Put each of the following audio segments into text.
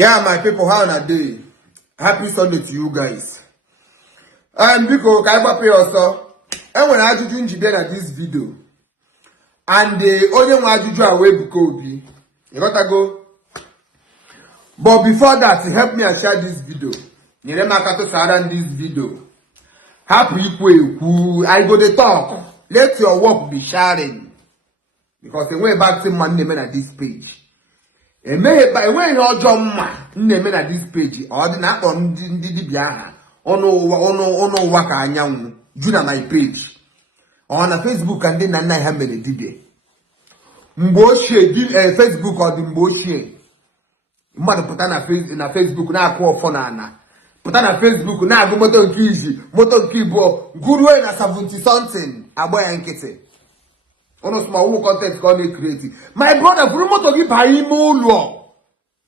Yeah, my people, how are they? Happy Sunday to you guys. Because I pay also. And when I do this video, and the only one I do away because you gotta go. But before that, help me and share this video. You know, this video. Happy who I go to talk. Let your work be sharing. Because the way back to money men at this page. And may by when your John name at this page or the not on Dibia ono waka young Juna my page on a Facebook and then I have many did Mboshi Facebook or the Mboshi mother put on a face in a Facebook now call for Nana put on a Facebook now go motor keyboard good way na 70 something a boy and kitty. Ono small content called creative. My brother, promoter give him all.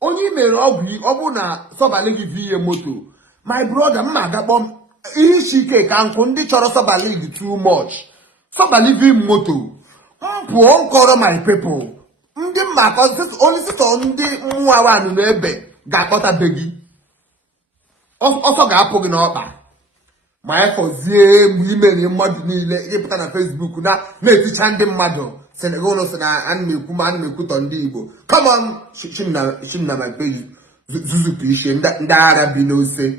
Only me obuna sobaligi vie moto. My brother, magabom Ishi can condition sobaligi too much. Sobaligi moto. Won't call my people. Ndi makos only sit on the muawan nebe. Gakota begi. Also got poking up. My for women in Modini, put on Facebook, let it hand them mother. Senegonos and me, Kuman, me put on Ndi Igbo. Come on, shimna my page, Zuzupi, and that be no say.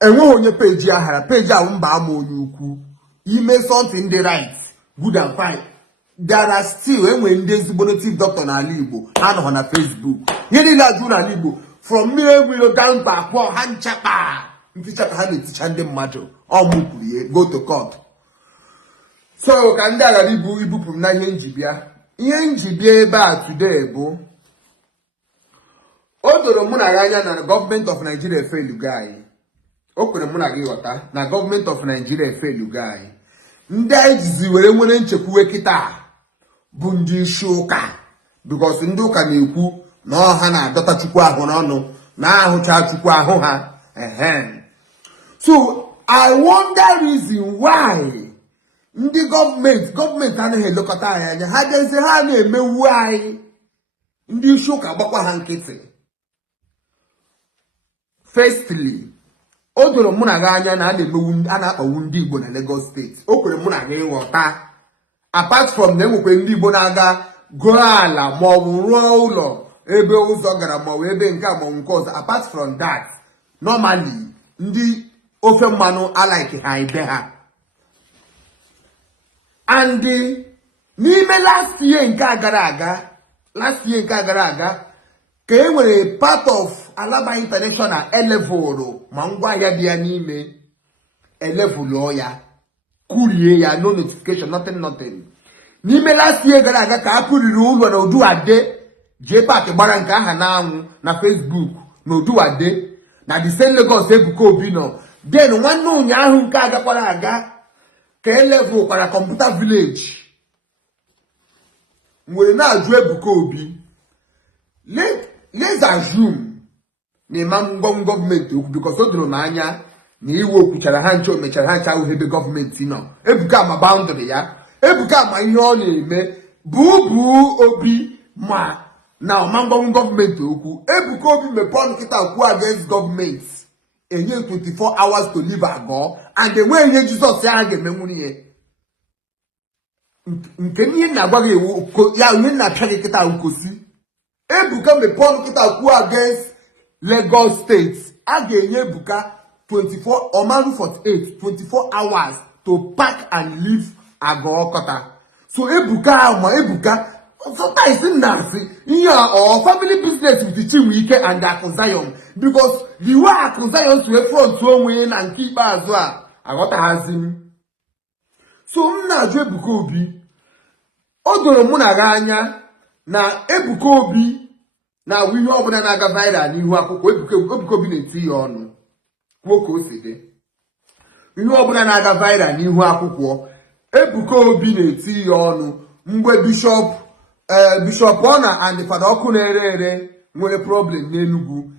And when your page, I had a page, I won't bamo you. You may something the right, good and fine. There are still, when there's the bonative doctor na Igbo, and on a Facebook. Yeni la Juna Igbo, from me, we down back, hand chapa. Teacher go to court. So Kandara Ibu from Nanjibia. Yenjibia bad today, bo. Although Munagaya na the government of Nigeria fail you guy. Okure Munagi water, na government of Nigeria fail you guy. Ndai ziwere mwene nchekuwe kita. Bundi shoka. Because nduka ni uku, no hana dota chukwa honono, na ahucha chukwa hoha. So I wonder reason why the government and look at I had they say me why the shook about hankete. Firstly, Odoro Munaganya and the moon and a Ndi Igbo in Lagos State. Okure Munagay water. Apart from them, when Ndi Bonaga, Goala, Mawulo, Ebe Uzogara, Mawebe, and Gamon, apart from that, normally, Ndi ofe mmanụ alike ha ibe ha. And n'ime last year nke agara aga ka e nwere part of Alaba International elevel ma ngwa ya dị ya n'ime elevel ya kurie ya no notification nothing. N'ime last year gara aga ka akuriri ụlọ na Oduade je park gbara nke aha na anwụ na Facebook na Oduade na the same Lagos Ebuka Obi no. Then one no nyahu nke agakwara aga ka level kwara computer village. Nwere na aju Ebuka Obi. Let's assume na imam government because o doro n'anya na iwe okwuchara ha ncho mechara ha ncha uhebe government no. Ebuka ma boundary ya. Ebuka ma ihe ọ na-eme bubu Obi ma now mango government okwu. Ebuka Obi mepon kita okwu against government. And you 24 hours to leave ago, and the way you Jesus ya ga-emenwuri ye. Nke ni na gwa ya onye na pia kita ukosi. Ebuka mepon kita okwu against Lagos State. A ga-enye Ebuka 24 or 48 24 hours to pack and leave ago kota. So Ebuka sometimes in Nancy, or family business with the team Wike and Zion. Because the way Zion to a front to win and keep as well. I got to ask him. So na Ebuka Obi. Odoro Munaganya na Ebuka Obi na we know na naga viral n'ihu akwụkwọ Ebuka Obi na-eti ya ọnụ. Kwoko osede. We know na naga viral n'ihu akwụkwọ Ebuka Obi na-eti ya ọnụ mgbe Bishop Ona and the Father Okunere were a problem n'Enugu.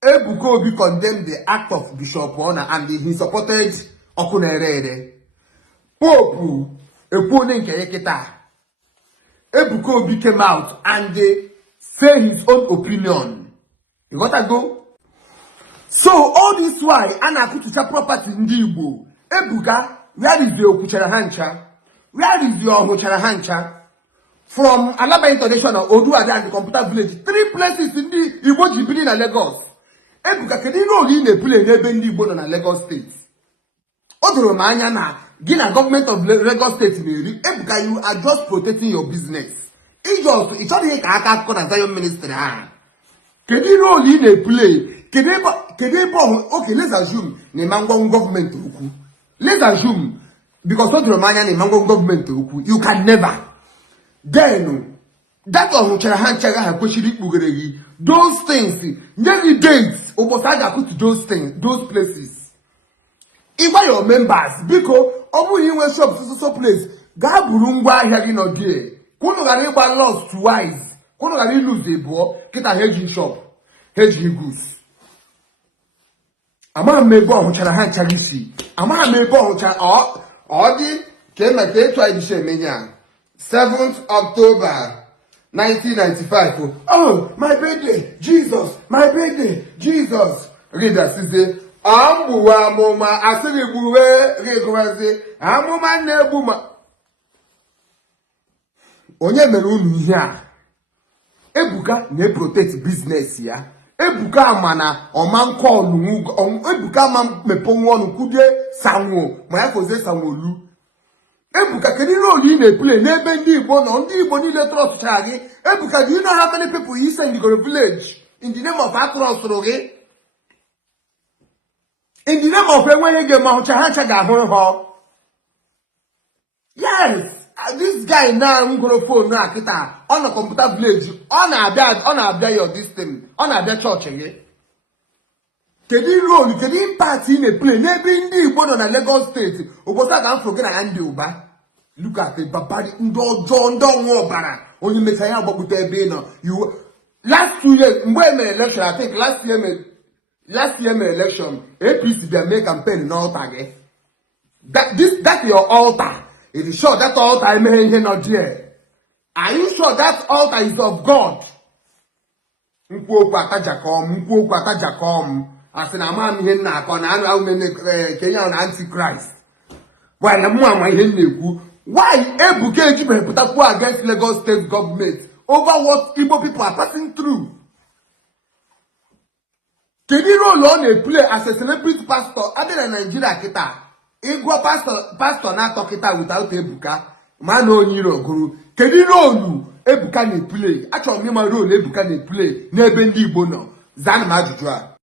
Ebuka Obi condemned the act of Bishop Ona and he supported Okunere. Pope Epone nke Yeketa. Ebuka Obi came out and say his own opinion. You gotta go. So all this why ana kutucha property Ndi Igbo. Ebuka, where is your kuchara hancha? Where is your huchara hancha? From Alaba International, Oduada and the Computer Village, 3 places in the Iwaji building in Lagos. Ebuka, can you know in a play in Ndi Igbo na Lagos State? Odoro manya na Gina government of Lagos State in Ebuka, you are just protecting your business. It's only a Zion minister. Can you know in a play? Okay, let's assume the Mango government. Let's assume because of Romania the Mango government, you can never. Then that one those things, nearly dates over put those things, those places. Even your members, because you went shop so place, Gaburungwa here no there. Kono gariba lost twice. Kono gari lose the ball, get a hedging shop, hedging goose. Ama mebo huchara han chagisi. Ama mebo huchara odi came at the menya. 7th October 1995. Oh, my birthday, Jesus, my birthday, Jesus. Reader says, Ambuwa moma asiri buwe rekwase amuma nebuma. Onye mere unu ihe a. Ebuka na protect business ya. Ebuka mana oman call Ebuka man meponwo nu kude sanwo ma ya koze sanwolu. Ebuka kedi role in a play n'ebe Ndi Igbo no Ndi Igbo ni le trust chagi. Ebuka, do you know how many people you send in the village in the name of Akros Roge? In the name of Enwege Mahuchahacha Gahon. Yes, this guy now ngoro phone na kita on a computer village on a your this thing on a church again. Kedi role kedi impact in a play n'ebe Ndi Igbo no na Lagos State obosa ka forget na Ndi Uba. Look at the babadi ndo John don't wo bara only me say about ebe no you last 2 years mgbe election I think last year my election APC they make campaign in altar again. That's your altar. It is sure that altar I may here not there. Are you sure that altar is of God? Mkwu atajakom asina ama ihe na akọ na anu awume Kenya na antichrist. Why na mu ama ihe na-ekwu? Why Ebuka Ejibe put against Lagos State government over what Igbo people are passing through? Can you roll on a play as a celebrity pastor other than Nigeria kita? Igbo pastor na talk kita without Ebuka. Man no nyiro guru. Can you roll Ebuka na play? Actually me ma roll Ebuka na play. N'ebe Ndi Igbo no. Zan ma ajụjụ a.